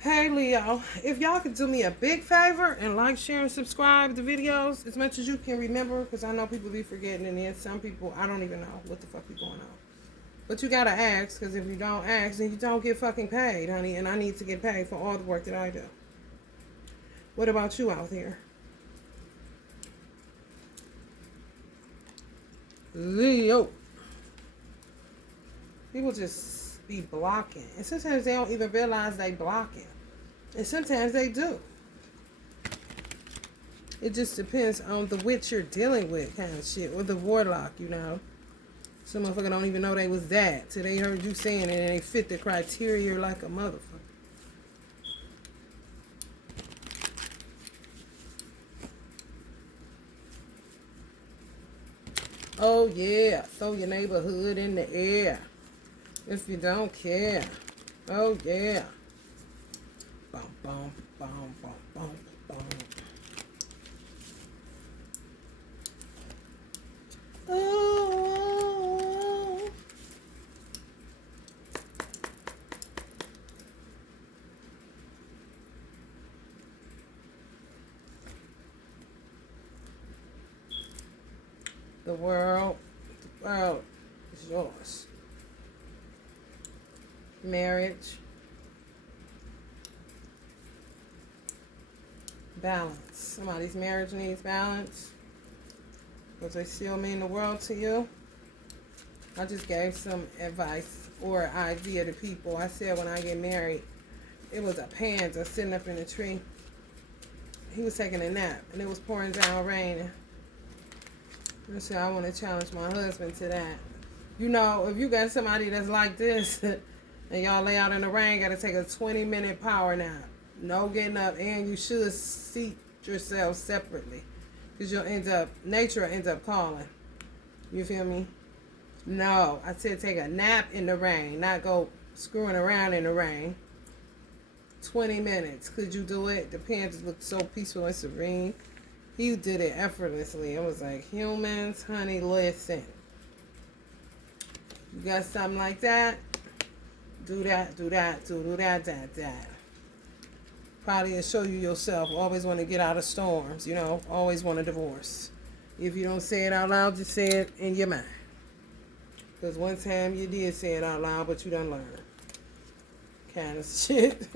Hey Leo, if y'all could do me a big favor and like, share, and subscribe the videos as much as you can remember, because I know people be forgetting, and then some people I don't even know what the fuck be going on. But you gotta ask, because if you don't ask, then you don't get fucking paid, honey. And I need to get paid for all the work that I do. What about you out there, Leo? People just be blocking, and sometimes they don't even realize they blocking, and sometimes they do. It just depends on the witch you're dealing with, kind of shit, or the warlock, you know. Some motherfucker don't even know they was that till they heard you saying it and they fit the criteria like a motherfucker. Oh yeah, throw your neighborhood in the air if you don't care. Oh yeah. Bum bum bum bum bum bum. Oh. The world is yours. Marriage, balance. Somebody's marriage needs balance because they still mean the world to you. I just gave some advice or idea to people. I said when I get married, it was a panda sitting up in a tree. He was taking a nap and it was pouring down rain. I said I want to challenge my husband to that. You know, if you got somebody that's like this and y'all lay out in the rain, got to take a 20-minute power nap. No getting up, and you should seat yourself separately because nature will end up calling. You feel me? No, I said take a nap in the rain, not go screwing around in the rain. 20 minutes. Could you do it? The pants looked so peaceful and serene. He did it effortlessly. It was like, humans, honey, listen. You got something like that? Do that, that. Probably to show you yourself. Always want to get out of storms, you know. Always want a divorce. If you don't say it out loud, just say it in your mind. Because one time you did say it out loud, but you done learn. Kind of shit.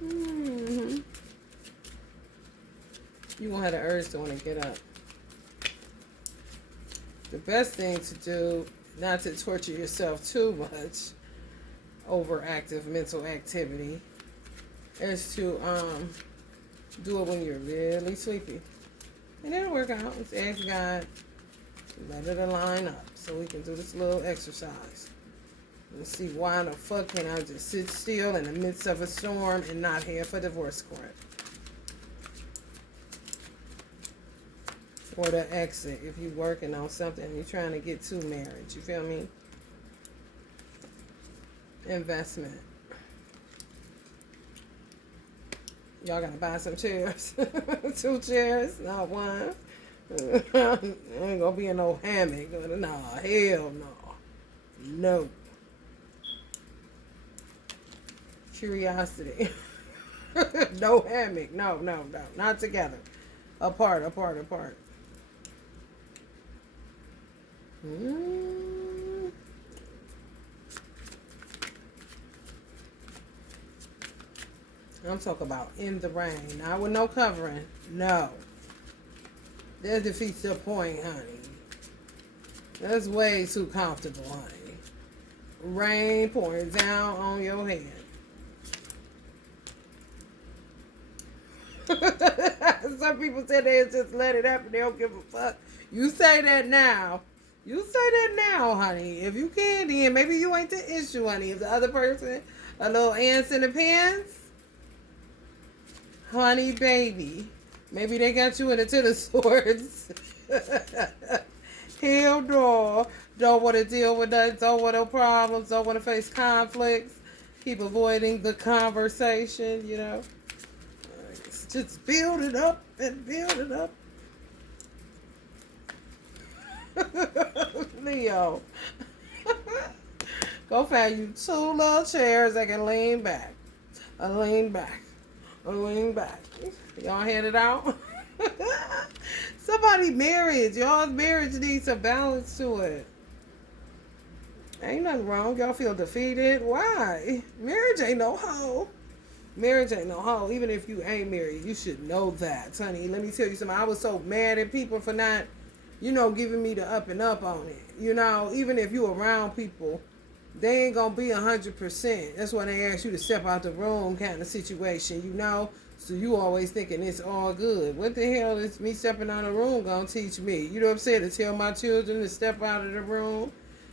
Mm-hmm. You won't have the urge to want to get up. The best thing to do, not to torture yourself too much, overactive mental activity, is to do it when you're really sleepy. And it'll work out. Just ask God, let it align up so we can do this little exercise. And see why the fuck can I just sit still in the midst of a storm and not head for divorce court? Or the exit if you're working on something and you're trying to get to marriage. You feel me? Investment. Y'all gotta buy some chairs. 2 chairs, not one. Ain't gonna be in no hammock. Nah, hell no. No. Curiosity. No hammock. No. Not together. Apart. I'm talking about in the rain. Not with no covering. No. That defeats the point, honey. That's way too comfortable, honey. Rain pouring down on your head. Some people say they just let it happen. They don't give a fuck. You say that now. Honey. If you can, then maybe you ain't the issue, honey. If the other person, a little ants in the pants, honey, baby, maybe they got you in the tennis swords. Hell no. Don't want to deal with that. Don't want no problems. Don't want to face conflicts. Keep avoiding the conversation, you know. Just build it up and build it up. Leo. Go find you two little chairs that can lean back. A lean back. A lean back. Y'all hand it out? Somebody marriage. Y'all's marriage needs a balance to it. Ain't nothing wrong. Y'all feel defeated. Why? Marriage ain't no hoe. Marriage ain't no hoe. Even if you ain't married, you should know that, honey. Let me tell you something. I was so mad at people for not, giving me the up and up on it. Even if you around people, they ain't gonna be 100%. That's why they ask you to step out the room kind of situation, So you always thinking it's all good. What the hell is me stepping out of the room gonna teach me? You know what I'm saying? To tell my children to step out of the room.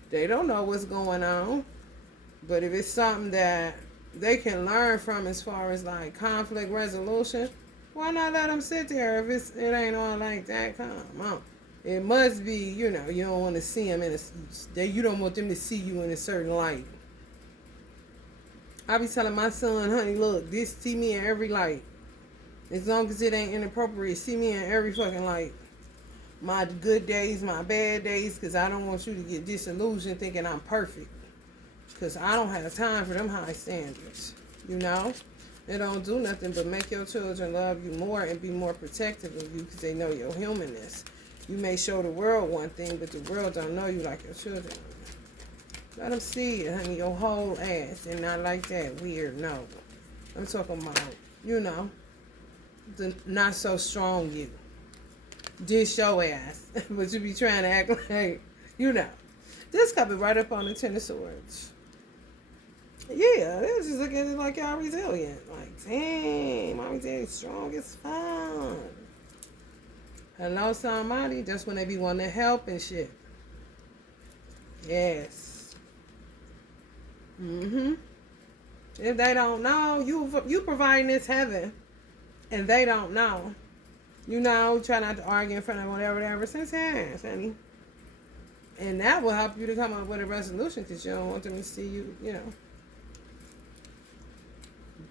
They don't know what's going on. But if it's something that they can learn from as far as like conflict resolution, why not let them sit there if it ain't all like that? Come on. It must be, you don't want to see them you don't want them to see you in a certain light. I be telling my son, honey, look, see me in every light. As long as it ain't inappropriate, see me in every fucking light. My good days, my bad days, because I don't want you to get disillusioned thinking I'm perfect. Because I don't have time for them high standards. They don't do nothing but make your children love you more and be more protective of you because they know your humanness. You may show the world one thing, but the world don't know you like your children. Let them see it, honey, your whole ass, and not like that weird, no. I'm talking about, the not so strong you. Dish your ass, but you be trying to act like, This coming right up on the Ten of Swords. Yeah, they was just looking at it like y'all resilient. Like, dang, mommy daddy strong as fuck. Hello, somebody. Just when they be wanting to help and shit. Yes. If they don't know, you providing this heaven, and they don't know. Try not to argue in front of whatever since hands, honey. And that will help you to come up with a resolution because you don't want them to see you,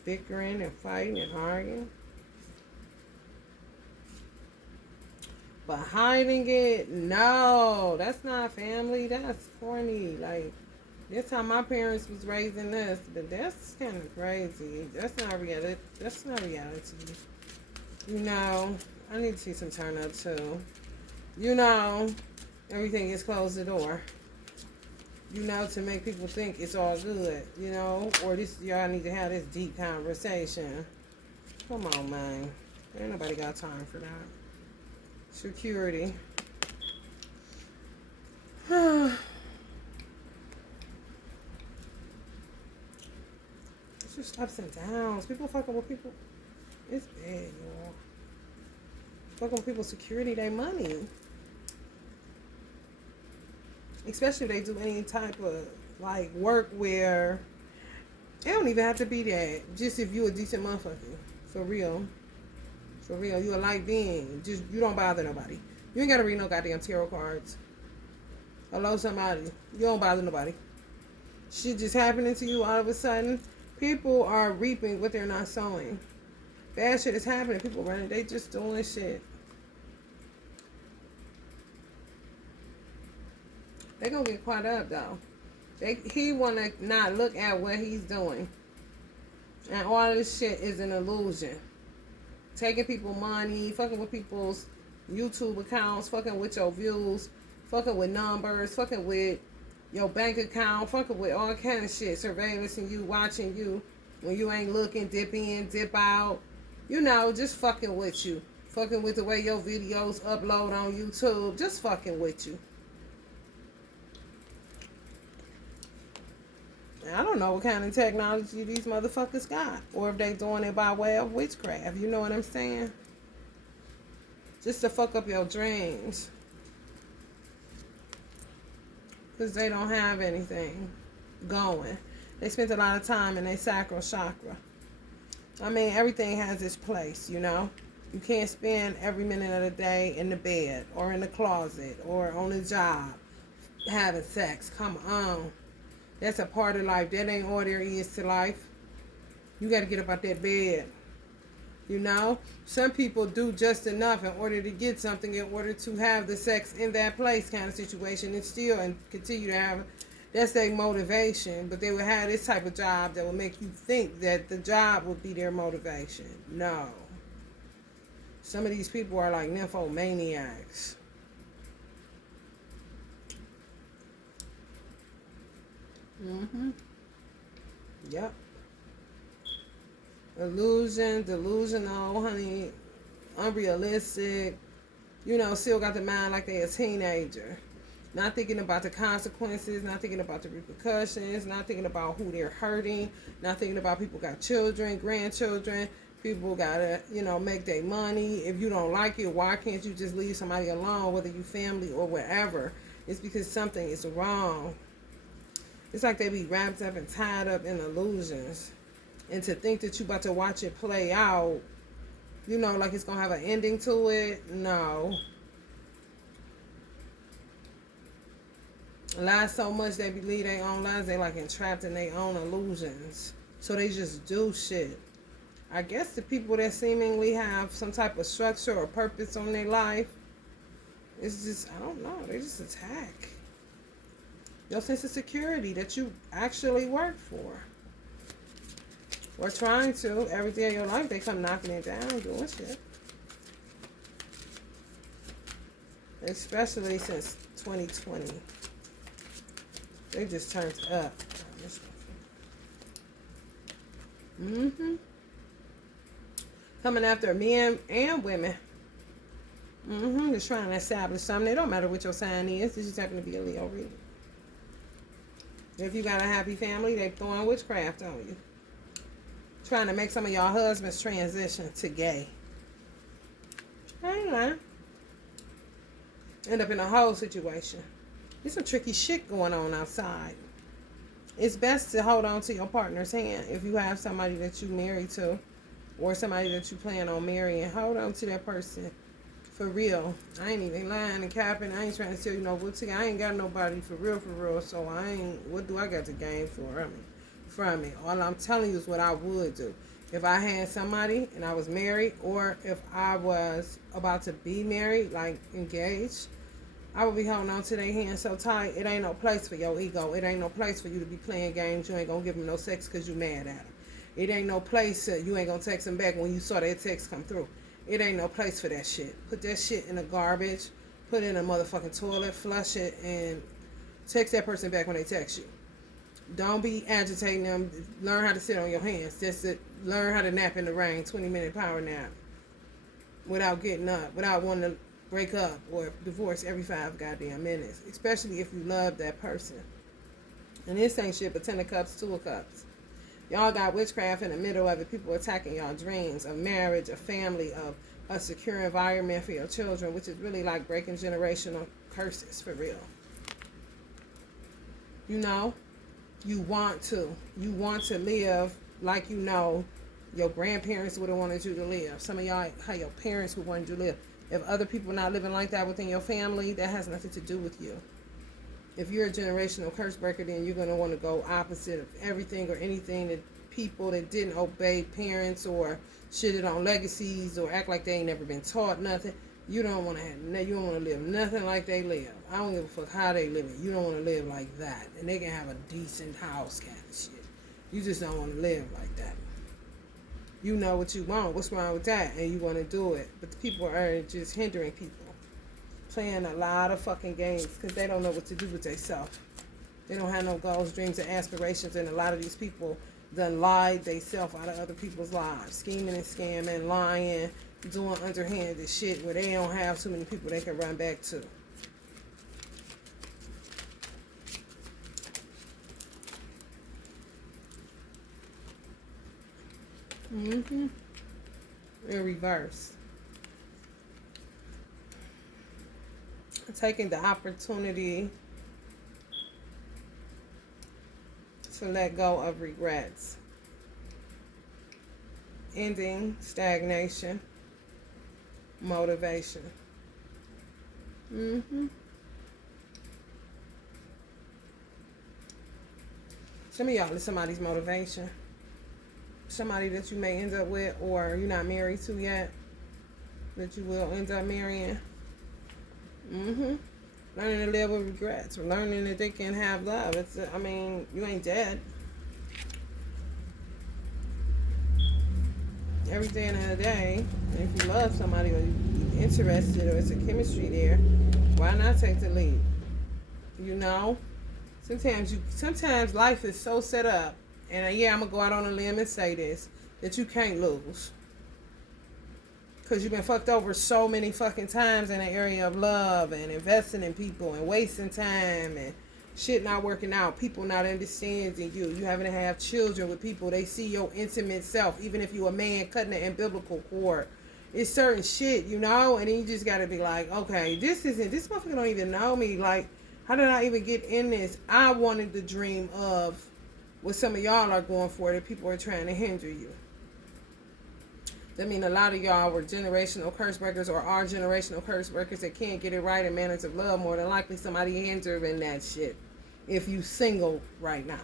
bickering and fighting and arguing. But hiding it, no, that's not family. That's corny. Like, that's how my parents was raising us. But that's kind of crazy. That's not reality. That's not reality. I need to see some turn up too. Everything is close the door. To make people think it's all good, or y'all need to have this deep conversation. Come on, man. Ain't nobody got time for that. Security. It's just ups and downs. People fucking with people. It's bad, y'all. Fucking with people's security, their money. Especially if they do any type of like work where it don't even have to be that. Just if you a decent motherfucker. For real. For real. You a light being. Just you don't bother nobody. You ain't gotta read no goddamn tarot cards. Hello, somebody. You don't bother nobody. Shit just happening to you all of a sudden. People are reaping what they're not sowing. Bad shit is happening. People running. They just doing shit. They gonna get caught up though. He wanna not look at what he's doing. And all this shit is an illusion. Taking people money, fucking with people's YouTube accounts, fucking with your views, fucking with numbers, fucking with your bank account, fucking with all kind of shit. Surveillancing you, watching you when you ain't looking, dip in, dip out. Just fucking with you. Fucking with the way your videos upload on YouTube. Just fucking with you. I don't know what kind of technology these motherfuckers got. Or if they doing it by way of witchcraft. You know what I'm saying? Just to fuck up your dreams. Because they don't have anything going. They spent a lot of time in their sacral chakra. I mean, everything has its place, You can't spend every minute of the day in the bed or in the closet or on the job having sex. Come on. That's a part of life. That ain't all there is to life. You got to get up out that bed. Some people do just enough in order to get something, in order to have the sex in that place kind of situation, and still and continue to That's their motivation. But they would have this type of job that would make you think that the job would be their motivation. No. Some of these people are like nymphomaniacs. Yep. Delusional, honey, unrealistic. Still got the mind like they're a teenager. Not thinking about the consequences, not thinking about the repercussions, not thinking about who they're hurting, not thinking about people got children, grandchildren, people gotta, make their money. If you don't like it, why can't you just leave somebody alone, whether you family or whatever? It's because something is wrong. It's like they be wrapped up and tied up in illusions. And to think that you about to watch it play out, like it's going to have an ending to it, no. Lie so much they believe their own lies, they like entrapped in their own illusions. So they just do shit. I guess the people that seemingly have some type of structure or purpose on their life, it's just, I don't know, they just attack your sense of security that you actually work for. Or trying to. Every day of your life, they come knocking it down, doing shit. Especially since 2020. They just turned up. Coming after men and women. Just trying to establish something. It don't matter what your sign is. This just happen to be a Leo reading. If you got a happy family, they throwing witchcraft on you. Trying to make some of y'all husbands transition to gay. I ain't lying. End up in a whole situation. There's some tricky shit going on outside. It's best to hold on to your partner's hand. If you have somebody that you married to or somebody that you plan on marrying, hold on to that person. For real. I ain't even lying and capping. I ain't trying to tell you no booty. I ain't got nobody for real. So what do I got to gain from it? All I'm telling you is what I would do. If I had somebody and I was married, or if I was about to be married, like engaged, I would be holding on to their hand so tight. It ain't no place for your ego. It ain't no place for you to be playing games. You ain't gonna give them no sex because you mad at them. It ain't no place you ain't gonna text them back when you saw that text come through. It ain't no place for that shit. Put that shit in the garbage. Put it in a motherfucking toilet. Flush it and text that person back when they text you. Don't be agitating them. Learn how to sit on your hands. Just learn how to nap in the rain. 20-minute power nap. Without getting up. Without wanting to break up or divorce every 5 goddamn minutes. Especially if you love that person. And this ain't shit but 10 of cups, 2 of cups. Y'all got witchcraft in the middle of it. People attacking y'all dreams of marriage, of family, of a secure environment for your children, which is really like breaking generational curses for real. You want to live like your grandparents would have wanted you to live. Some of y'all, how your parents would want you to live. If other people not living like that within your family, that has nothing to do with you. If you're a generational curse breaker, then you're going to want to go opposite of everything or anything that people that didn't obey parents or shitted on legacies or act like they ain't never been taught nothing. You don't want to live nothing like they live. I don't give a fuck how they live it. You don't want to live like that. And they can have a decent house kind of shit. You just don't want to live like that. You know what you want. What's wrong with that? And you want to do it. But the people are just hindering people. Playing a lot of fucking games because they don't know what to do with themselves. They don't have no goals, dreams, and aspirations. And a lot of these people done lied themselves out of other people's lives. Scheming and scamming, lying, doing underhanded shit where they don't have too many people they can run back to. In reverse. Taking the opportunity to let go of regrets. Ending stagnation. Motivation. Some of y'all is somebody's motivation. Somebody that you may end up with or you're not married to yet, that you will end up marrying. Learning to live with regrets. Learning that they can have love. You ain't dead. Every day in the day, if you love somebody or you're interested or it's a chemistry there, why not take the lead? You know? Sometimes life is so set up, and yeah, I'm gonna go out on a limb and say this, that you can't lose. Because you've been fucked over so many fucking times in the area of love and investing in people and wasting time and shit not working out, people not understanding you. You having to have children with people, they see your intimate self, even if you a man cutting the umbilical cord. It's certain shit, you know, and then you just gotta be like, okay, this motherfucker don't even know me. Like, how did I even get in this? I wanted the dream of what some of y'all are going for, that people are trying to hinder you. That mean a lot of y'all were generational curse breakers or are generational curse breakers that can't get it right in manners of love. More than likely somebody hindering that shit. If you single right now,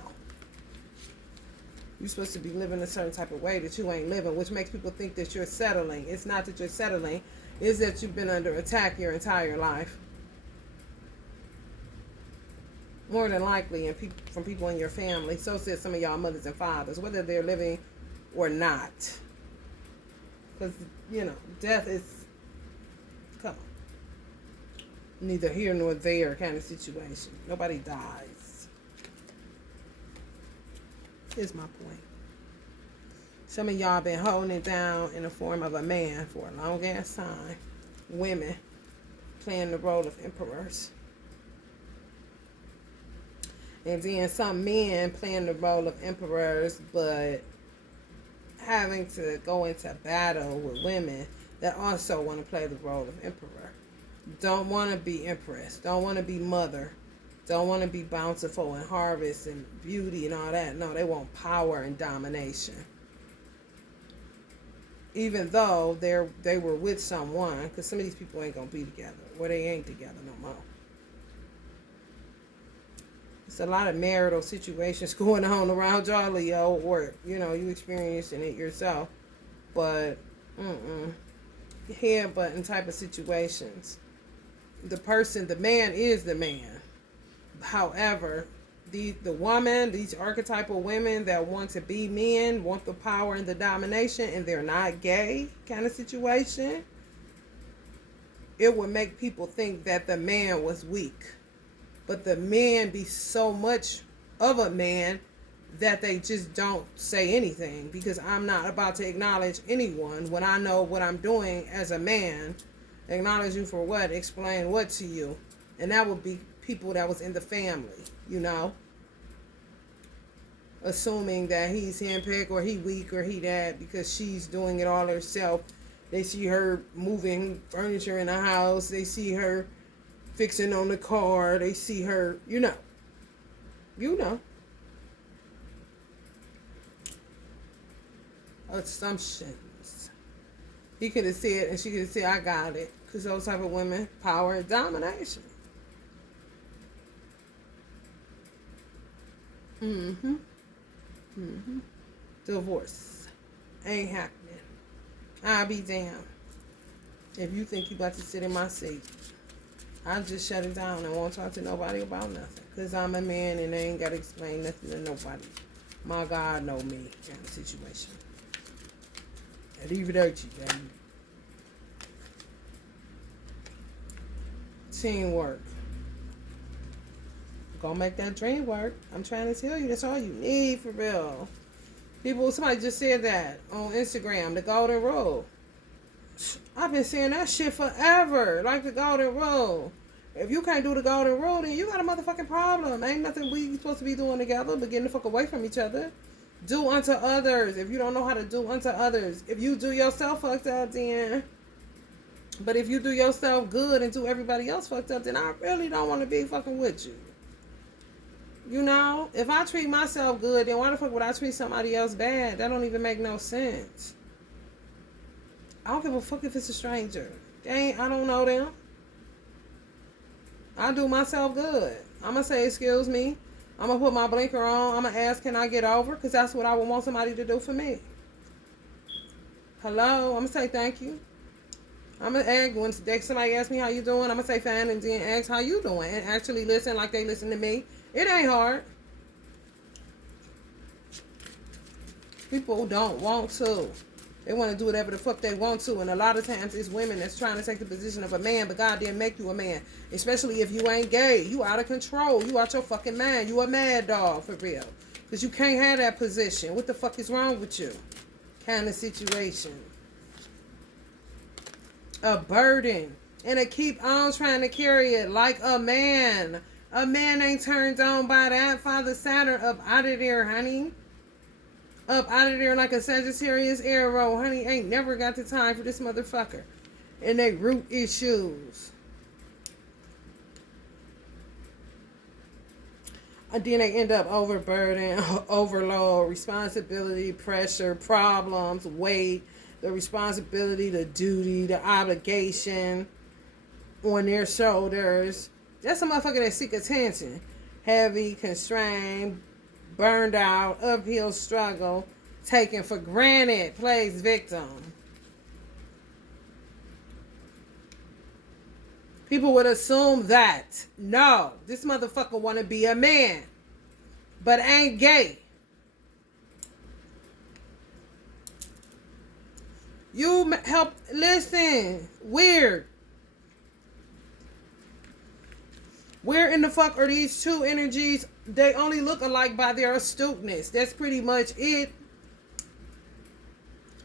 you're supposed to be living a certain type of way that you ain't living, which makes people think that you're settling. It's not that you're settling. It's that you've been under attack your entire life. More than likely, and from people in your family. So said some of y'all mothers and fathers, whether they're living or not. Because, you know, death is, come on, neither here nor there kind of situation. Nobody dies. Here's my point. Some of y'all been holding it down in the form of a man for a long ass time. Women playing the role of emperors. And then some men playing the role of emperors, but having to go into battle with women that also want to play the role of emperor. Don't want to be empress. Don't want to be mother. Don't want to be bountiful and harvest and beauty and all that. No, they want power and domination. Even though they were with someone, because some of these people ain't going to be together. Or they ain't together no more. It's a lot of marital situations going on around y'all, Leo, or, you know, you experiencing it yourself. But, head-button type of situations. The man is the man. However, the woman, these archetypal women that want to be men, want the power and the domination, and they're not gay kind of situation, it would make people think that the man was weak. But the man be so much of a man that they just don't say anything, because I'm not about to acknowledge anyone when I know what I'm doing as a man. Acknowledge you for what? Explain what to you? And that would be people that was in the family, you know? Assuming that he's handpicked or he weak or he that because she's doing it all herself. They see her moving furniture in the house. They see her fixing on the car. They see her, you know. Assumptions. He could have said, and she could have said, I got it. Because those type of women, power and domination. Divorce. Ain't happening. I'll be damned. If you think you about to sit in my seat, I'll just shut it down and won't talk to nobody about nothing. Because I'm a man and I ain't got to explain nothing to nobody. My God know me kind of situation. Arrivederci, baby. Teamwork. Go make that dream work. I'm trying to tell you, that's all you need for real. Somebody just said that on Instagram, the golden rule. I've been saying that shit forever, like the golden rule. If you can't do the golden rule, then you got a motherfucking problem. Ain't nothing we supposed to be doing together but getting the fuck away from each other. Do unto others. If you don't know how to do unto others. If you do yourself fucked up, then... But if you do yourself good and do everybody else fucked up, then I really don't want to be fucking with you. You know? If I treat myself good, then why the fuck would I treat somebody else bad? That don't even make no sense. I don't give a fuck if it's a stranger. I don't know them. I do myself good. I'm going to say, excuse me. I'm going to put my blinker on. I'm going to ask, can I get over? Because that's what I would want somebody to do for me. Hello? I'm going to say thank you. I'm gonna ask when somebody asks me how you doing, I'm gonna say fine, and then ask how you doing, and actually listen like they listen to me. It ain't hard. People don't want to. They want to do whatever the fuck they want to, and a lot of times it's women that's trying to take the position of a man, but God didn't make you a man. Especially if you ain't gay. You out of control. You out your fucking mind. You a mad dog, for real. Because you can't have that position. What the fuck is wrong with you? Kind of situation. A burden. And they keep on trying to carry it like a man. A man ain't turned on by that. Father Saturn up out of there, honey. Up out of there like a Sagittarius arrow. Honey, ain't never got the time for this motherfucker. And they root issues. And then they end up overburdened, overload, responsibility, pressure, problems, weight, the responsibility, the duty, the obligation on their shoulders. That's a motherfucker that seek attention. Heavy, constrained, burned out, uphill struggle, taken for granted, plays victim. People would assume that. No, this motherfucker want to be a man, but ain't gay. You help, listen, weird. Where in the fuck are these two energies? They only look alike by their astuteness. That's pretty much it.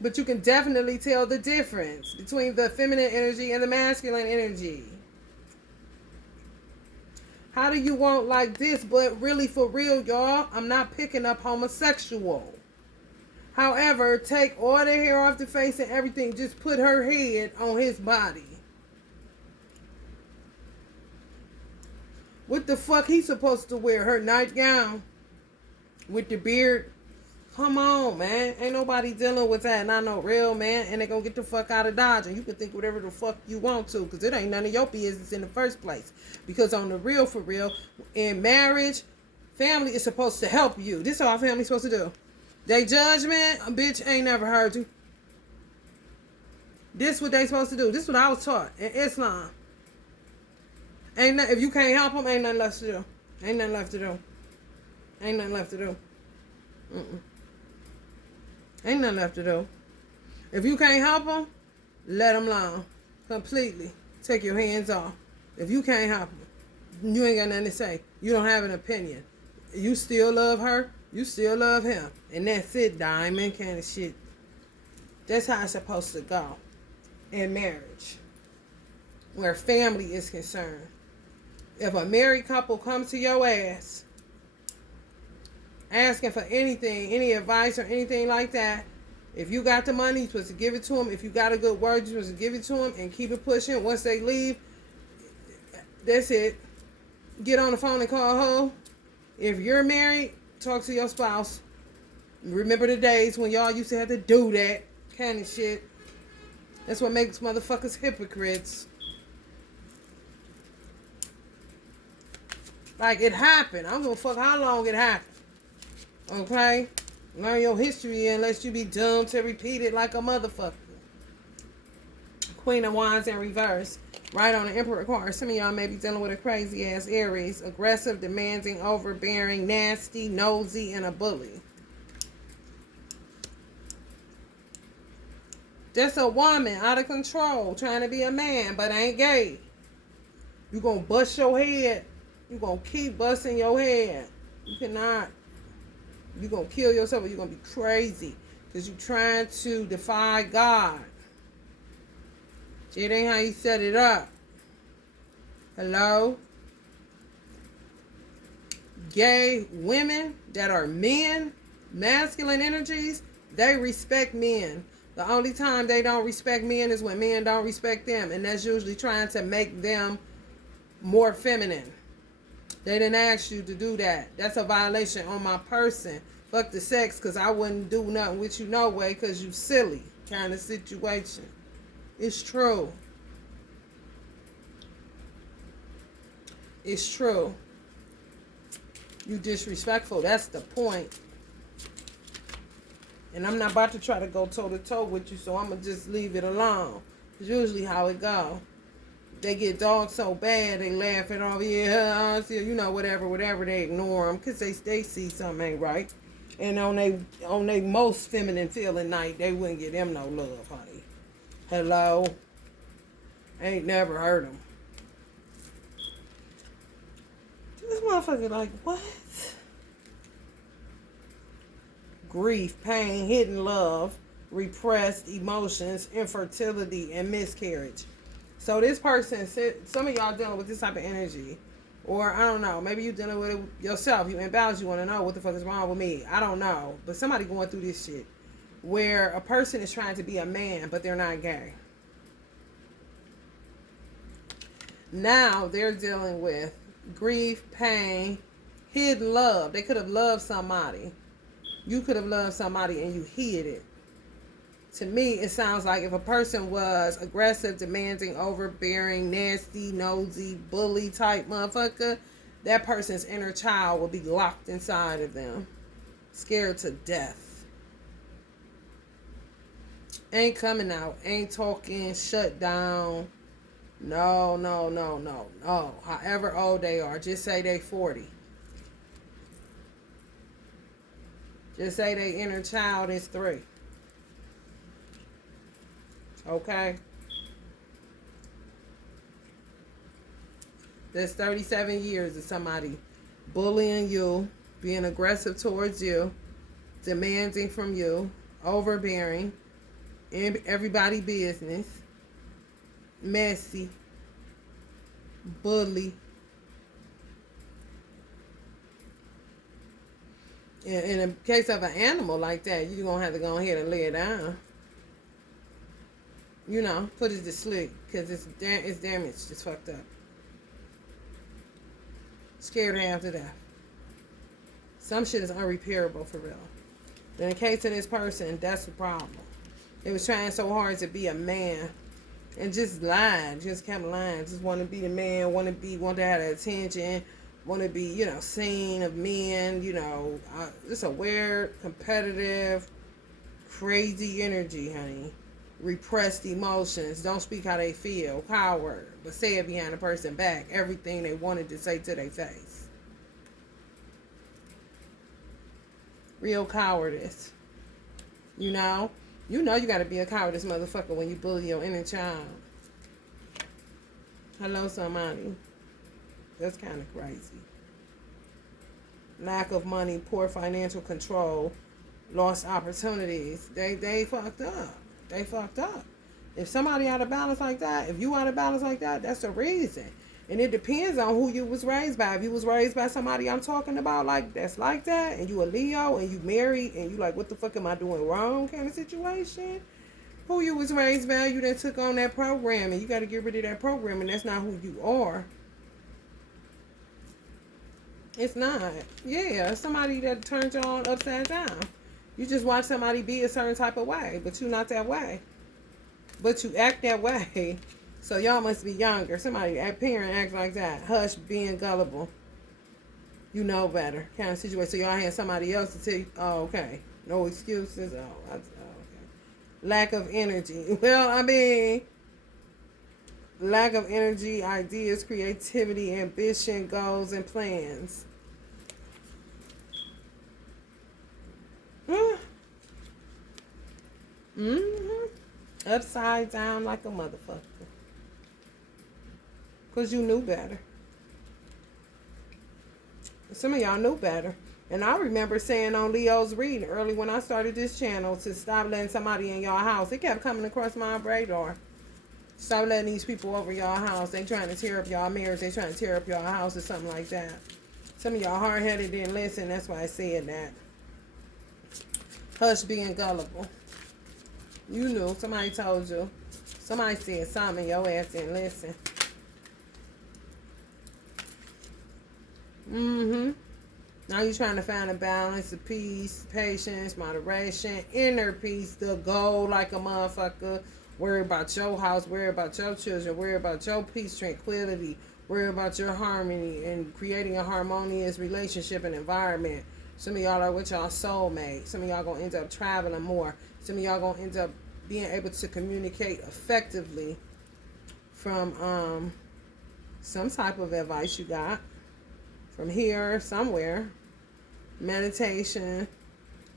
But you can definitely tell the difference between the feminine energy and the masculine energy. How do you want like this? But really, for real, y'all, I'm not picking up homosexual. However, take all the hair off the face and everything. Just put her head on his body. What the fuck he supposed to wear? Her nightgown with the beard? Come on, man. Ain't nobody dealing with that. Not no real man. And they gonna get the fuck out of Dodge. And you can think whatever the fuck you want to. Because it ain't none of your business in the first place. Because on the real, for real, in marriage, family is supposed to help you. This is all family's supposed to do. They judgment, a bitch ain't never heard you. This what they supposed to do. This what I was taught in Islam. Ain't if you can't help them, ain't nothing left to do. Ain't nothing left to do. Ain't nothing left to do. Ain't nothing left to do. If you can't help them, let them alone. Completely. Take your hands off. If you can't help them, you ain't got nothing to say. You don't have an opinion. You still love her. You still love him. And that's it, diamond kind of shit. That's how it's supposed to go in marriage. Where family is concerned. If a married couple comes to your ass asking for anything, any advice or anything like that, if you got the money, you're supposed to give it to them. If you got a good word, you're supposed to give it to them and keep it pushing. Once they leave, that's it. Get on the phone and call her. If you're married, talk to your spouse. Remember the days when y'all used to have to do that kind of shit. That's what makes motherfuckers hypocrites. Like, it happened. I don't give a fuck how long it happened. Okay? Learn your history unless you be dumb to repeat it like a motherfucker. Queen of Wands in reverse. Right on the Emperor card. Some of y'all may be dealing with a crazy ass Aries. Aggressive, demanding, overbearing, nasty, nosy, and a bully. Just a woman out of control. Trying to be a man, but ain't gay. You gonna bust your head. You gonna keep busting your head. You cannot. You gonna kill yourself or you gonna be crazy. Because you trying to defy God. It ain't how you set it up. Hello? Gay women that are men, masculine energies, they respect men. The only time they don't respect men is when men don't respect them. And that's usually trying to make them more feminine. They didn't ask you to do that. That's a violation on my person. Fuck the sex, because I wouldn't do nothing with you no way because you silly kind of situation. It's true. It's true. You disrespectful. That's the point. And I'm not about to try to go toe to toe with you, so I'm going to just leave it alone. It's usually how it go. They get dogged so bad, they laugh it off. Yeah, you know, whatever. They ignore them because they see something ain't right. And on they most feminine feeling night, they wouldn't get them no love, honey. Hello, ain't never heard them. This motherfucker like what? Grief, pain, hidden love, repressed emotions, infertility, and miscarriage. So this person, some of y'all dealing with this type of energy. Or, I don't know, maybe you dealing with it yourself. You imbalanced, you want to know what the fuck is wrong with me. I don't know. But somebody going through this shit. Where a person is trying to be a man, but they're not gay. Now, they're dealing with grief, pain, hidden love. They could have loved somebody. You could have loved somebody and you hid it. To me, it sounds like if a person was aggressive, demanding, overbearing, nasty, nosy, bully type motherfucker, that person's inner child will be locked inside of them, scared to death. Ain't coming out, ain't talking, shut down. No. However old they are, just say they 40. Just say their inner child is 3. Okay? There's 37 years of somebody bullying you, being aggressive towards you, demanding from you, overbearing, in everybody business, messy, bully. In a case of an animal like that, you're going to have to go ahead and lay it down. You know, put it to sleep because it's damaged. It's fucked up. Scared half to death. Some shit is unrepairable for real. In the case of this person, that's the problem. They was trying so hard to be a man and just lied. Just kept lying. Just want to be the man. Want to have the attention. Want to be, you know, seen of men. You know, it's a weird, competitive, crazy energy, honey. Repressed emotions, don't speak how they feel, coward, but say it behind the person back, everything they wanted to say to their face. Real cowardice. You know you gotta be a cowardice motherfucker when you bully your inner child. Hello, somebody. That's kind of crazy. Lack of money, poor financial control, lost opportunities. They fucked up. They fucked up. If somebody out of balance like that, if you out of balance like that, that's the reason. And it depends on who you was raised by. If you was raised by somebody I'm talking about that's like that, and you a Leo and you married and you like, what the fuck am I doing wrong kind of situation? Who you was raised by, you then took on that program and you got to get rid of that program and that's not who you are. It's not. Yeah, somebody that turned you on upside down. You just watch somebody be a certain type of way, but you not that way. But you act that way. So y'all must be younger. Somebody, a parent acts like that. Hush, being gullible. You know better kind of situation. So y'all had somebody else to tell you, oh, okay. No excuses. Oh, okay. Lack of energy. Well, I mean, lack of energy, ideas, creativity, ambition, goals, and plans. Upside down like a motherfucker. Because you knew better. Some of y'all knew better. And I remember saying on Leo's Reading early when I started this channel to stop letting somebody in y'all house. It kept coming across my radar. Stop letting these people over y'all house. They trying to tear up y'all marriage. They trying to tear up y'all house or something like that. Some of y'all hard-headed didn't listen. That's why I said that. Hush, being gullible. You knew. Somebody told you. Somebody said something. Your ass didn't listen. Now you're trying to find a balance of peace, patience, moderation, inner peace, the goal like a motherfucker. Worry about your house, worry about your children, worry about your peace, tranquility, worry about your harmony and creating a harmonious relationship and environment. Some of y'all are with y'all soulmate. Some of y'all gonna end up traveling more. Some of y'all gonna end up being able to communicate effectively from some type of advice you got from here, somewhere. Meditation,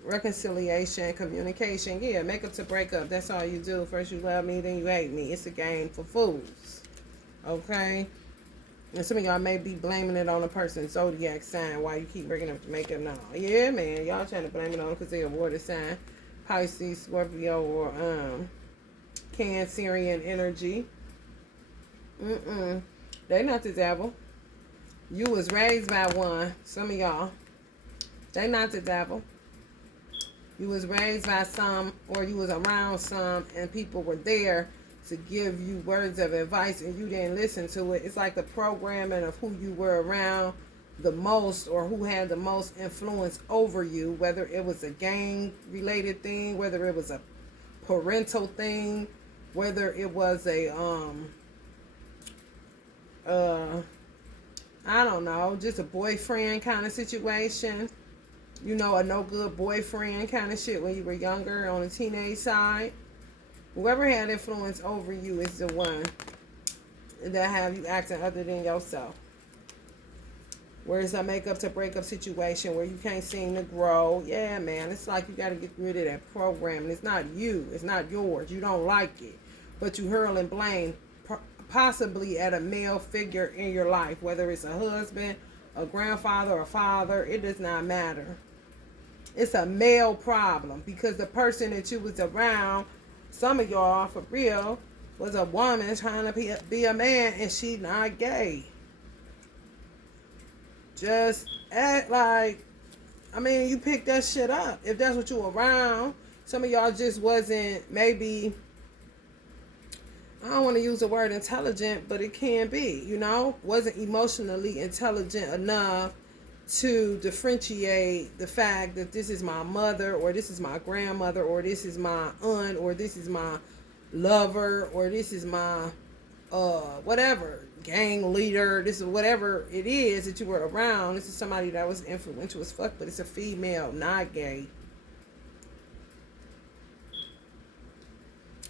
reconciliation, communication. Yeah, make up to break up. That's all you do. First you love me, then you hate me. It's a game for fools. Okay? And some of y'all may be blaming it on a person's zodiac sign. Why you keep bringing up the makeup now? Yeah, man. Y'all trying to blame it on because they're a water sign. Pisces, Scorpio, or Cancerian energy. They not the devil. You was raised by one. Some of y'all. They not the devil. You was raised by some, or you was around some, and people were there to give you words of advice and you didn't listen to it. It's like the programming of who you were around the most, or who had the most influence over you, whether it was a gang related thing, whether it was a parental thing, whether it was a I don't know, just a boyfriend kind of situation. You know, a no good boyfriend kind of shit when you were younger on the teenage side. Whoever had influence over you is the one that have you acting other than yourself. Whereas a make up to break up situation where you can't seem to grow. Yeah, man, it's like you got to get rid of that program. It's not you. It's not yours. You don't like it. But you hurl and blame possibly at a male figure in your life. Whether it's a husband, a grandfather, a father. It does not matter. It's a male problem because the person that you was around, some of y'all for real, was a woman trying to be a man and she not gay. Just act like, I mean, you picked that shit up. If that's what you were around, some of y'all just wasn't, maybe, I don't want to use the word intelligent, but it can be, you know, wasn't emotionally intelligent enough to differentiate the fact that this is my mother, or this is my grandmother, or this is my aunt, or this is my lover, or this is my whatever, gang leader, this is whatever it is that you were around. This is somebody that was influential as fuck, but it's a female, not gay,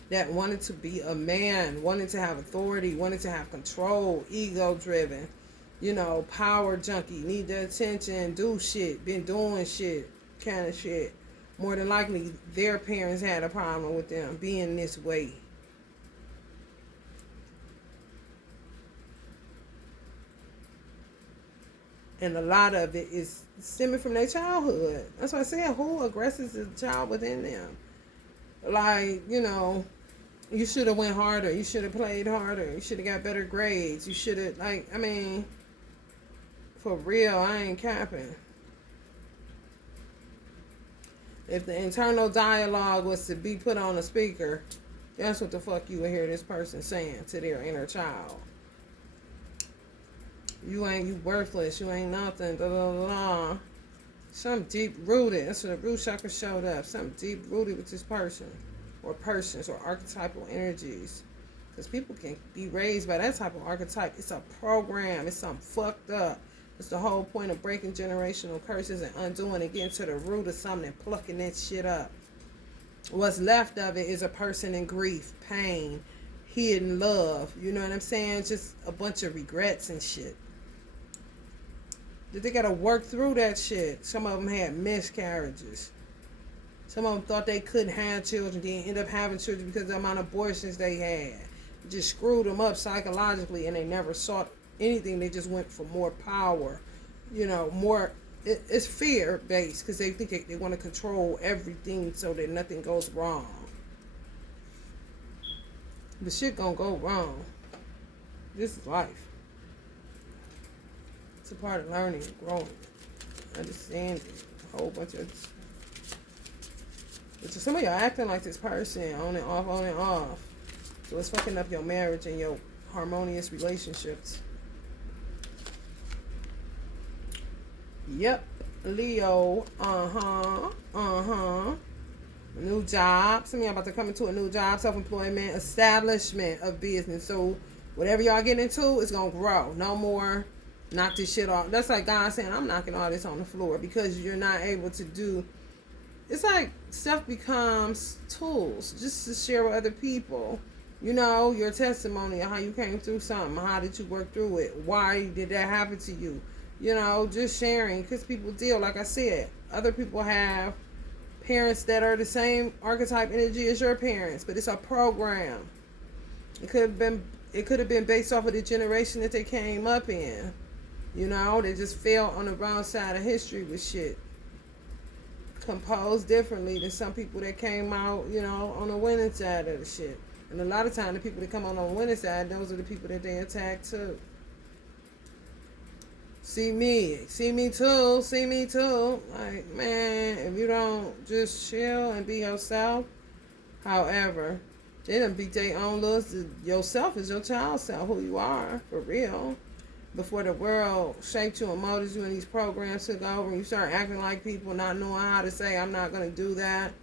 that wanted to be a man, wanted to have authority, wanted to have control, ego driven, you know, power junkie, need the attention, do shit, been doing shit, kind of shit. More than likely, their parents had a problem with them being this way. And a lot of it is stemming from their childhood. That's why I said, who aggresses the child within them? Like, you know, you should have went harder. You should have played harder. You should have got better grades. You should have, like, I mean, for real, I ain't capping. If the internal dialogue was to be put on a speaker, that's what the fuck you would hear this person saying to their inner child. You worthless, you ain't nothing, blah, blah, blah. Something deep rooted. That's when the root chakra showed up. Something deep rooted with this person, or persons, or archetypal energies. Because people can be raised by that type of archetype. It's a program. It's something fucked up. It's the whole point of breaking generational curses and undoing and getting to the root of something and plucking that shit up. What's left of it is a person in grief, pain, hidden love. You know what I'm saying? Just a bunch of regrets and shit. They gotta work through that shit. Some of them had miscarriages. Some of them thought they couldn't have children. They end up having children because of the amount of abortions they had. It just screwed them up psychologically, and they never sought anything. They just went for more power. You know, more. It's fear based because they think they want to control everything so that nothing goes wrong. But shit gonna go wrong. This is life. It's a part of learning and growing, understanding, a whole bunch of. But some of y'all acting like this person, on and off, on and off. So it's fucking up your marriage and your harmonious relationships. Yep, Leo. New job. Some of y'all about to come into a new job, self-employment, establishment of business. So whatever y'all get into, it's gonna grow. No more. Knock this shit off. That's like God saying, I'm knocking all this on the floor because you're not able to do it's like stuff becomes tools just to share with other people. You know, your testimony of how you came through something. How did you work through it? Why did that happen to you? You know, just sharing because people deal. Like I said, other people have parents that are the same archetype energy as your parents, but it's a program. It could have been based off of the generation that they came up in. You know, they just fell on the wrong side of history with shit. Composed differently than some people that came out, you know, on the winning side of the shit. And a lot of times the people that come on the winning side, those are the people that they attack too. See me too. Like, man, if you don't just chill and be yourself, however, they done beat their own looks. Yourself is your child self, who you are, for real. Before the world shaped you and molded you and these programs took over and you start acting like people, not knowing how to say, I'm not going to do that.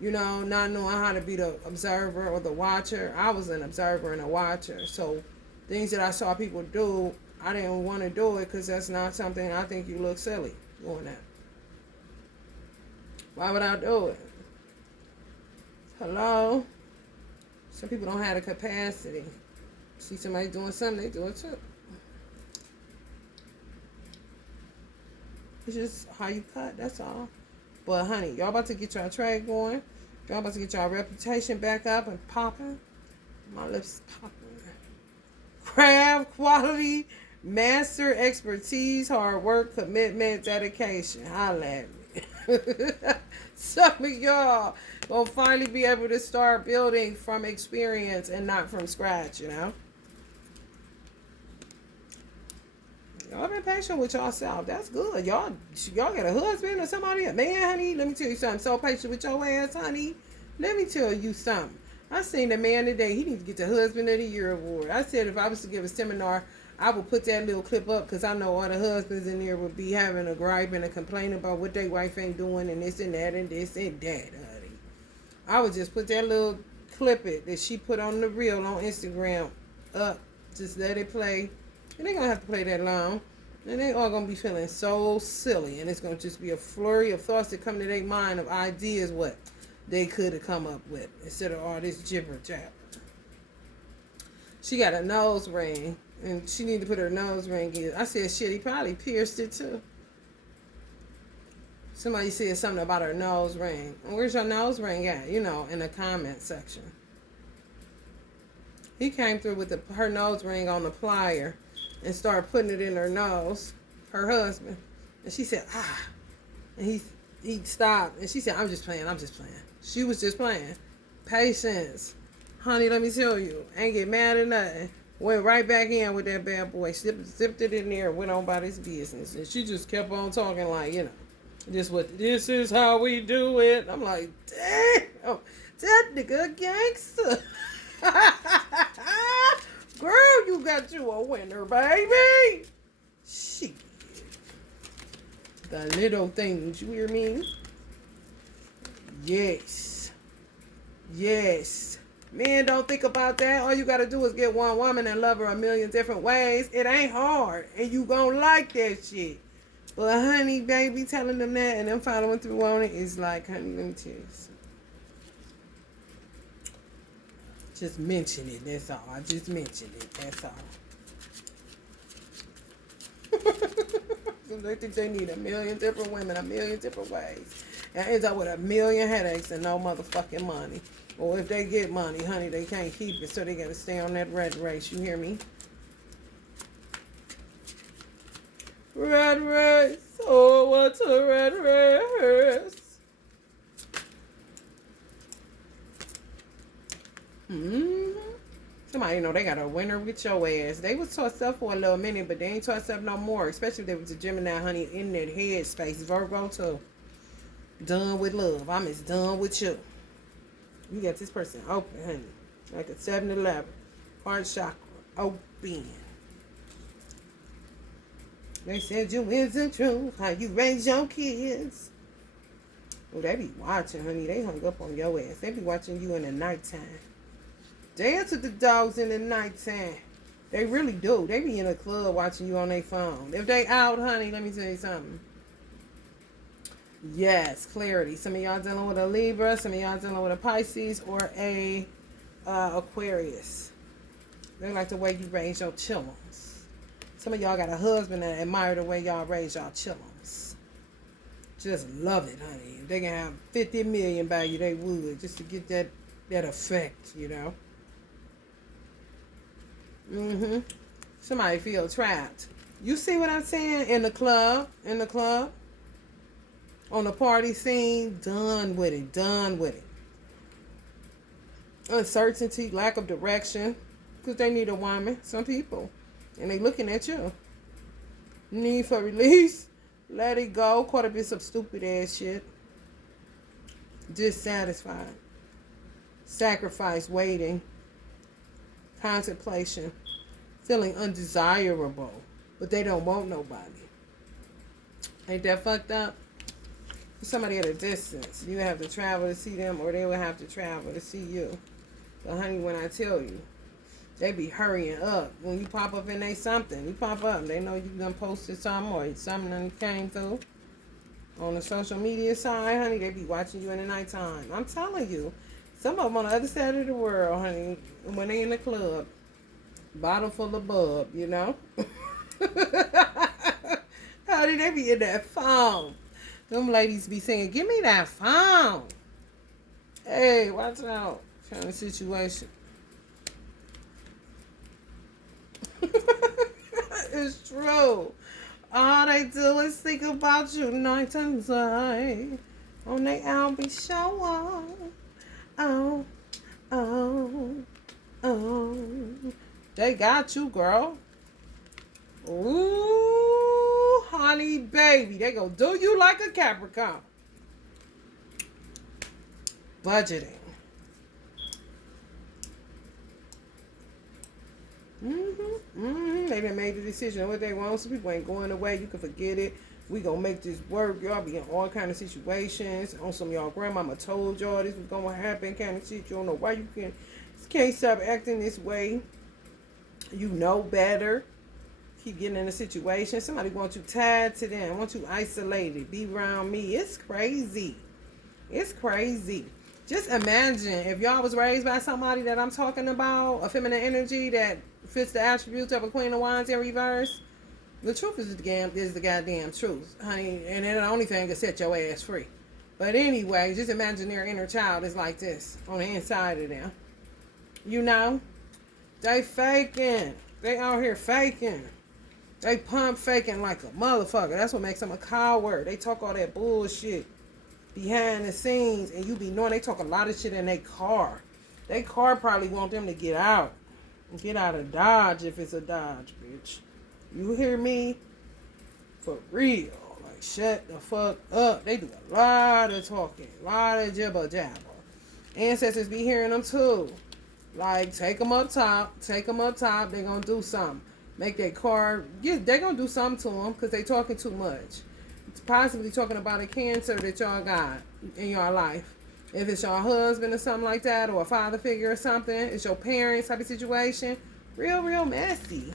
You know, not knowing how to be the observer or the watcher. I was an observer and a watcher. So things that I saw people do, I didn't want to do it because that's not something I think you look silly doing that. Why would I do it? Hello? Some people don't have the capacity. See somebody doing something, they do it too. It's just how you cut, that's all. But honey, y'all about to get y'all trade going. Y'all about to get y'all reputation back up and popping. My lips popping. Craft, quality, master, expertise, hard work, commitment, dedication. Holla at me. Some of y'all gonna finally be able to start building from experience and not from scratch, you know? Y'all been patient with yourself. That's good. Y'all got a husband or somebody, a man, honey. Let me tell you something. So patient with your ass, honey. Let me tell you something. I seen a man today. He needs to get the Husband of the Year award. I said if I was to give a seminar, I would put that little clip up because I know all the husbands in there would be having a gripe and a complaint about what their wife ain't doing and this and that and this and that, honey. I would just put that little clip that she put on the reel on Instagram up. Just let it play. And they're going to have to play that long. And they all going to be feeling so silly. And it's going to just be a flurry of thoughts that come to their mind of ideas what they could have come up with instead of all this jibber jabber. She got a nose ring. And she need to put her nose ring in. I said, shit, he probably pierced it too. Somebody said something about her nose ring. Where's your nose ring at? You know, in the comment section. He came through with her nose ring on the plier and started putting it in her nose, her husband. And she said, ah. And he stopped. And she said, I'm just playing. She was just playing. Patience. Honey, let me tell you. Ain't get mad or nothing. Went right back in with that bad boy. Zipped it in there and went on about his business. And she just kept on talking like, you know, this is how we do it. I'm like, damn. That nigga gangster. Girl, you got you a winner, baby. Shit. The little things, you hear me? Yes. Men, don't think about that. All you got to do is get one woman and love her a million different ways. It ain't hard. And you gonna like that shit. But honey, baby, telling them that and them following through on it is like, honey, let me tell you something. Just mention it, that's all. I just mentioned it, that's all. They think they need a million different women, a million different ways. And ends up with a million headaches and no motherfucking money. Or if they get money, honey, they can't keep it, so they gotta stay on that red race. You hear me? Red race. Oh, what's a red race? Somebody, you know, they got a winner with your ass. They was tossed up for a little minute, but they ain't tossed up no more. Especially if they was a Gemini, honey, in that head space. Virgo, too. Done with love. I'm as done with you. You got this person open, honey. Like a 7-Eleven. Heart chakra. Open. They said you isn't true. How you raise your kids. Oh, they be watching, honey. They hung up on your ass. They be watching you in the nighttime. Dance with the dogs in the nighttime. They really do. They be in a club watching you on their phone. If they out, honey, let me tell you something. Yes, clarity. Some of y'all dealing with a Libra, some of y'all dealing with a Pisces or a Aquarius. They like the way you raise your chillums. Some of y'all got a husband that admire the way y'all raise y'all chillums. Just love it, honey. If they can have 50 million by you, they would, just to get that effect, you know. Somebody feel trapped. You see what I'm saying? In the club, on the party scene, done with it. Uncertainty, lack of direction, because they need a woman, some people, and they looking at you. Need for release, let it go, caught up in some stupid ass shit. Dissatisfied, sacrifice, waiting, contemplation, feeling undesirable, but they don't want nobody. Ain't that fucked up? Somebody at a distance, you have to travel to see them, or they will have to travel to see you. But honey, when I tell you, they be hurrying up. When you pop up and they something, you pop up, they know you done posted something or something done came through. On the social media side, honey, they be watching you in the nighttime. I'm telling you, some of them on the other side of the world, honey, when they in the club, bottle full of bub, you know? Honey, they be in that phone. Them ladies be saying, give me that phone. Hey, watch out. Kind of situation. It's true. All they do is think about you night and day. On they album show. Oh. They got you, girl. Ooh, honey, baby. They gonna do you like a Capricorn. Budgeting. They done made the decision of what they want. Some people ain't going away. You can forget it. We gonna make this work. Y'all be in all kind of situations. On some y'all grandmama told y'all this was gonna happen kind of shit. You don't know why you can't stop acting this way. You know better. Keep getting in a situation. Somebody wants you tied to them. Want you isolated. Be around me. It's crazy. It's crazy. Just imagine if y'all was raised by somebody that I'm talking about, a feminine energy that fits the attributes of a Queen of Wands in reverse. The truth is the goddamn truth, honey. And then the only thing that set your ass free. But anyway, just imagine their inner child is like this on the inside of them. You know? They faking. They out here faking. They pump faking like a motherfucker. That's what makes them a coward. They talk all that bullshit behind the scenes, and you be knowing they talk a lot of shit in their car. Their car probably want them to get out. Get out of Dodge if it's a Dodge, bitch. You hear me? For real. Like, shut the fuck up. They do a lot of talking. A lot of jibber jabber. Ancestors be hearing them too. Like, take them up top. Take them up top. They gonna do something. Make that car... Yeah, they gonna do something to them because they talking too much. Possibly talking about a cancer that y'all got in your life. If it's your husband or something like that, or a father figure or something, it's your parents type of situation. Real messy.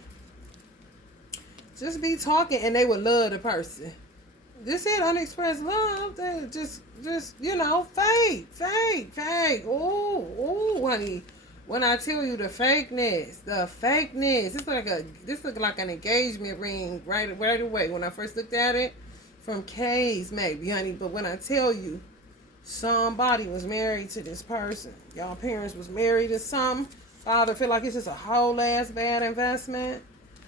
Just be talking and they would love the person. Just said unexpressed love. Just you know, fake. Ooh, honey. When I tell you the fakeness, this look like an engagement ring right away. When I first looked at it, from K's maybe, honey. But when I tell you, somebody was married to this person. Y'all parents was married to some. Father feel like it's just a whole ass bad investment.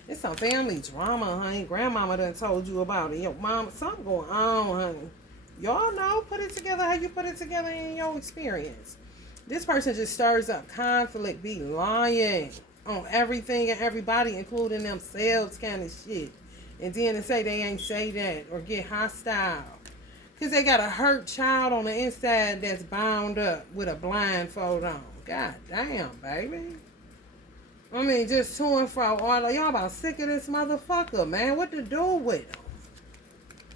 It's some family drama, honey. Grandmama done told you about it. Your mama, something going on, honey. Y'all know, put it together how you put it together in your experience. This person just stirs up conflict, be lying on everything and everybody, including themselves kind of shit. And then to say they ain't say that or get hostile. Because they got a hurt child on the inside that's bound up with a blindfold on. God damn, baby. I mean, just to and fro. Y'all about sick of this motherfucker, man. What to do with him?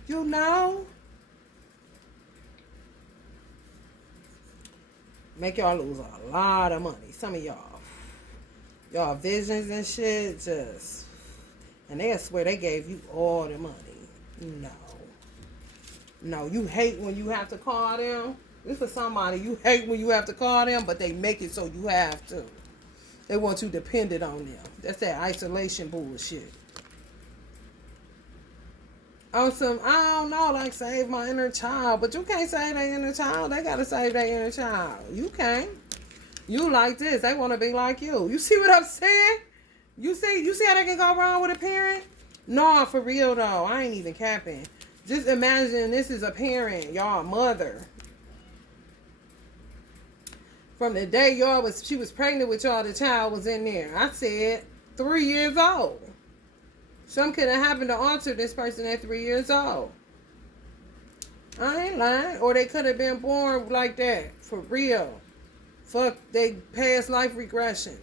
You know? Make y'all lose a lot of money. Some of y'all. Y'all visions and shit just... And they'll swear they gave you all the money. No. No, you hate when you have to call them. This is somebody you hate when you have to call them, but they make it so you have to. They want you dependent on them. That's that isolation bullshit. On some, I don't know, like save my inner child, but you can't save their inner child. They gotta save their inner child. You can't. You like this. They want to be like you. You see what I'm saying? You see how they can go wrong with a parent? No, for real though. I ain't even capping. Just imagine this is a parent, y'all, mother. From the day she was pregnant with y'all, the child was in there. I said 3 years old. Something could have happened to alter this person at 3 years old. I ain't lying. Or they could have been born like that. For real. Fuck they past life regression.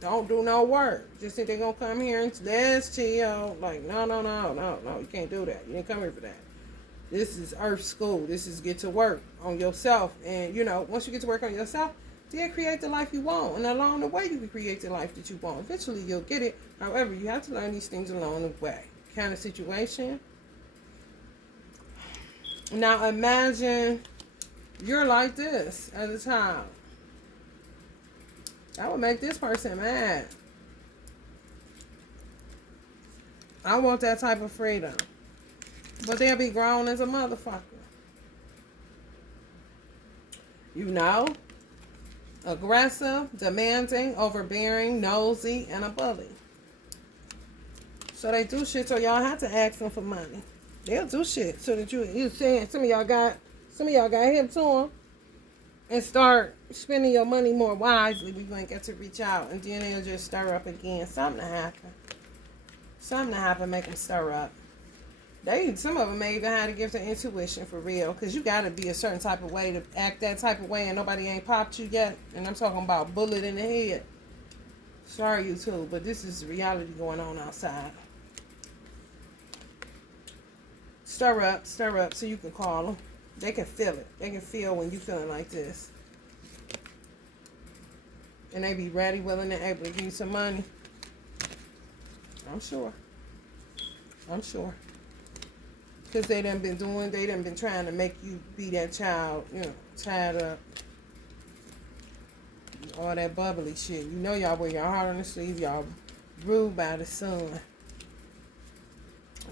Don't do no work. Just think they're gonna come here and let's chill. Like, no. You can't do that. You didn't come here for that. This is Earth school. This is get to work on yourself. And once you get to work on yourself, then create the life you want. And along the way you can create the life that you want. Eventually you'll get it. However, you have to learn these things along the way. Kind of situation. Now imagine you're like this as a child. That would make this person mad. I want that type of freedom. But they'll be grown as a motherfucker. Aggressive, demanding, overbearing, nosy, and a bully. So they do shit so y'all have to ask them for money. They'll do shit so that you saying some of y'all got hip to them and start spending your money more wisely. We gonna get to reach out, and then they'll just stir up again. Something to happen. Make them stir up. Some of them may even have to give the intuition for real, because you gotta be a certain type of way to act that type of way, and nobody ain't popped you yet. And I'm talking about bullet in the head. Sorry, you too, but this is reality going on outside. Stir up, so you can call them. They can feel it. They can feel when you feeling like this. And they be ready, willing, and able to give you some money. I'm sure. Because they done been trying to make you be that child, tied up. All that bubbly shit. Y'all wear your heart on the sleeve. Y'all ruled by the sun.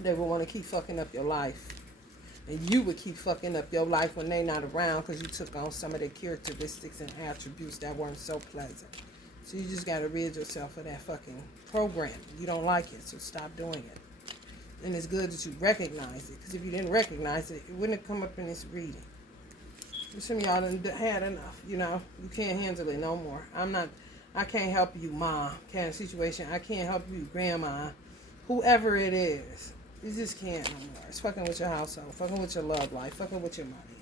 They will want to keep fucking up your life. And you would keep fucking up your life when they not around, because you took on some of their characteristics and attributes that weren't so pleasant. So you just got to rid yourself of that fucking program. You don't like it, so stop doing it. And it's good that you recognize it, because if you didn't recognize it, it wouldn't have come up in this reading. Some of y'all done had enough, You can't handle it no more. I can't help you, mom, kind of situation. I can't help you, grandma, whoever it is. You just can't no more. It's fucking with your household, fucking with your love life, fucking with your money,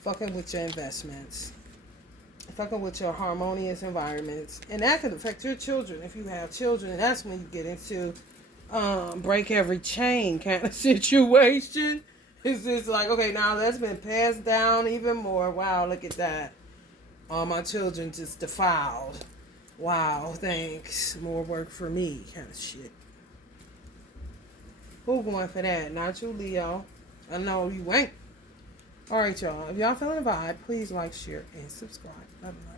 fucking with your investments, fucking with your harmonious environments. And that could affect your children if you have children. And that's when you get into break every chain kind of situation. It's just like, okay, now that's been passed down even more. Wow, look at that. All my children just defiled. Wow, thanks. More work for me kind of shit. Who going for that? Not you, Leo. I know you ain't. All right, y'all. If y'all feeling the vibe, please like, share, and subscribe. Love you.